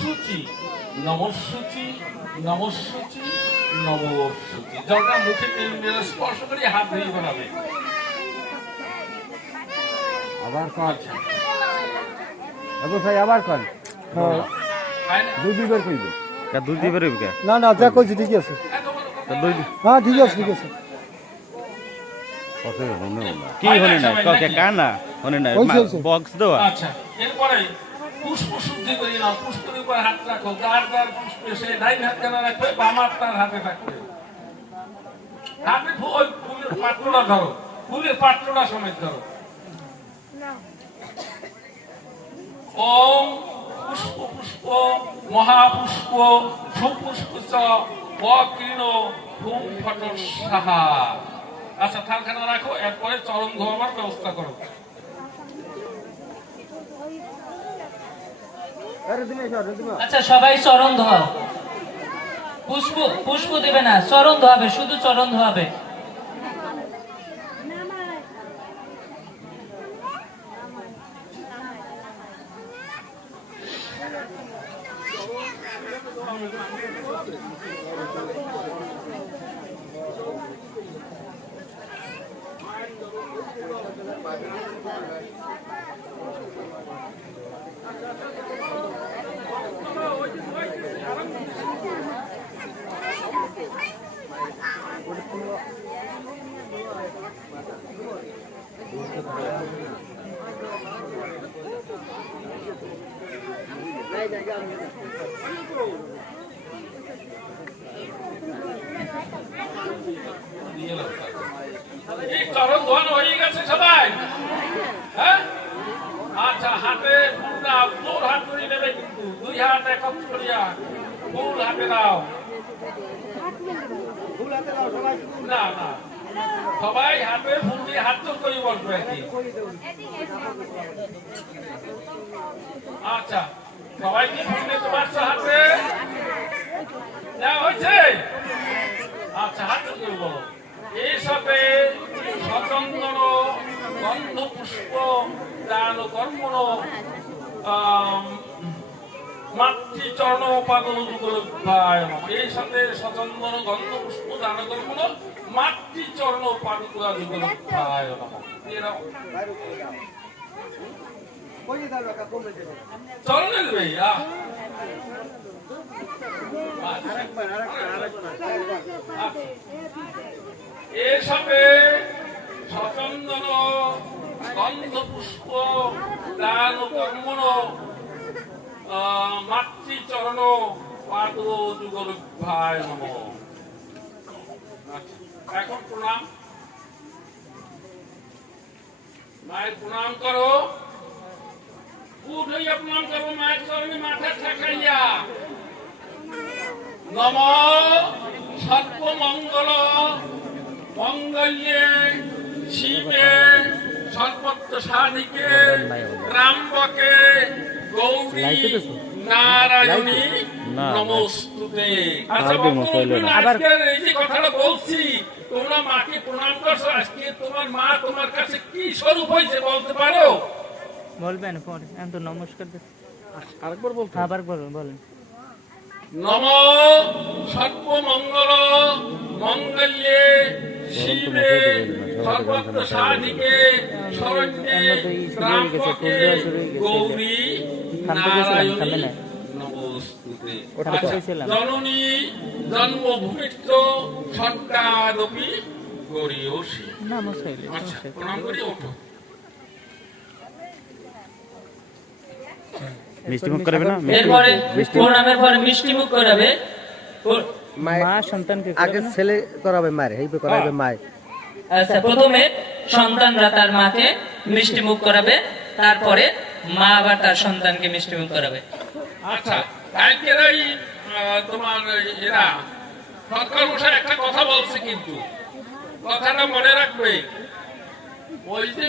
সূচি নমস্যুচি নমস্যুচি নমস্যুচি। জলটা মুখে স্পর্শ করে হাত ধরিয়ে বানাবে। আবার কর ভাই, আবার কর। দুই দুইবার কইবে, দুই দুইবার হইবে। না না, যা কইছি ঠিক আছে। হ্যাঁ ঠিক আছে ঠিক আছে। কি হনে না কাকে কানা হনে না বক্স দাও। আচ্ছা, এরপরে পুষ্প শুদ্ধি করি না। পুষ্পের উপর হাত রাখো। যার যার পুষ্পে সে ডাইন হাত কেন রাখবে, বাম হাত তার হাতে থাকবে। হাতে ওই ফুলের পাত্রটা ধরো, ফুলের পাত্রটা সমেত ধরো। ওম পুষ্প পুষ্প মহাপুষ্প সুপুষ্প চ অকীর্ণ ধূম ফট সাহা। আচ্ছা, থালখানা রাখো। এরপরে চরণ ধোয়াবার ব্যবস্থা করো। আচ্ছা, সবাই চরণ ধোয়াও। পুষ্প পুষ্প দেবে না, চরণ ধোয়াবে, শুধু চরণ ধোয়াবে। চরণ ধোয়ানো হয়ে গেছে সবাই? হ্যাঁ, আচ্ছা। হাতে ফুল দাও, জোর হাত করে নেবে কিন্তু। দুই হাত একক করিয়া ফুল হাতে দাও। না না, সবাই হাতে ফুল দিয়ে হাত চোখ করে বসবে আর কি। আচ্ছা, সবাই কি ফুল নিতে পারছো হাতে? নেওয়া হয়েছে? আচ্ছা, হাত চোখ করে বলো। এই সাথে সচন্দন গন্ধ পুষ্প দান কর্মণ মাতৃচরণ পাদন যুগলভ্যায়। এই সাথে সচন্দন গন্ধ পুষ্প দান কর্মণ মাতৃচরণ পাদুকা যুগলভ্যায়। চরণে দেবে। এর সাথে সচন্দন গন্ধ পুষ্প দান কর্মণ মাতৃচরণ পাদ যুগলভ্যায় নমঃ। এখন প্রণাম। মায়ের প্রণাম করো। উঠইয়া প্রণাম করো মায়ের চরণে মাথা ঠেকাইয়া। নম সর্বমঙ্গল মঙ্গল্যে শিবে সর্বত্র সাধিকে ত্র্যম্বকে গৌরী নারায়ণী নমস্তুতে। আচ্ছা, আজকের এই যে কথাটা বলছি, তোমরা মাকে প্রণাম করছো। আজকে তোমার মা তোমার কাছে কি স্বরূপ হয়েছে বলতে পারো? বলবেন পরে। আমি তো নমস্কার আরেকবার বলতে, আবার বলেন। নম সর্বমঙ্গল মঙ্গল্যে শিবে সর্বত্র সাধিকে শরণ্যে ত্র্যম্বকে গৌরী নারায়ণী নমস্তুতে। জননী জন্মভূমিষ্ঠ সন্তানপি গরীয়সী। আচ্ছা, প্রণাম করি। ওঠো। মিষ্টিমুখ করাবে না? এরপরে প্রণামের পরে মিষ্টিমুখ করাবে। মা সন্তানকে আগে ছেলে করাবে মায়ের, এইভাবে করাবে মায়ের। আচ্ছা, প্রথমে সন্তানরা তার মাকে মিষ্টিমুখ করাবে, তারপরে মা আবার তার সন্তানকে মিষ্টিমুখ করাবে। আচ্ছা, কালকের এই তোমার এরা সরকার মশাই একটা কথা বলছে, কিন্তু কথাটা মনে রাখবে। ওই যে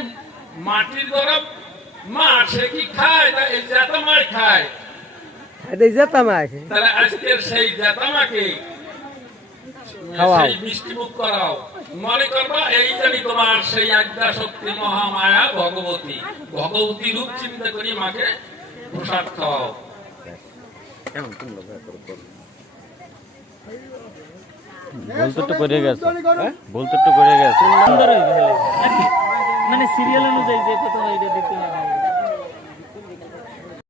মাটির গড়া মাছ সে কি খায়? তা এই জাতা মাছ খায়। তাহলে আজকের সেই জাতা মাকে খাওয়াও। সেই মিষ্টি মুখ করাও। মনে করবা এই জানি তোমার সেই আজ্ঞা শক্তি মহামায়া ভগবতী। ভগবতী রূপ চিন্তা করি মাকে প্রসাদ খাওয়াও। বলতে তো করে গেছে, বলতে তো করে গেছে। সুন্দর হইবে হলে নাকি? মানে সিরিয়াল অনুযায়ী যে প্রথমে এটা দেখতে হবে